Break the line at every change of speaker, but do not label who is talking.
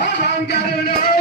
Come on, got enough.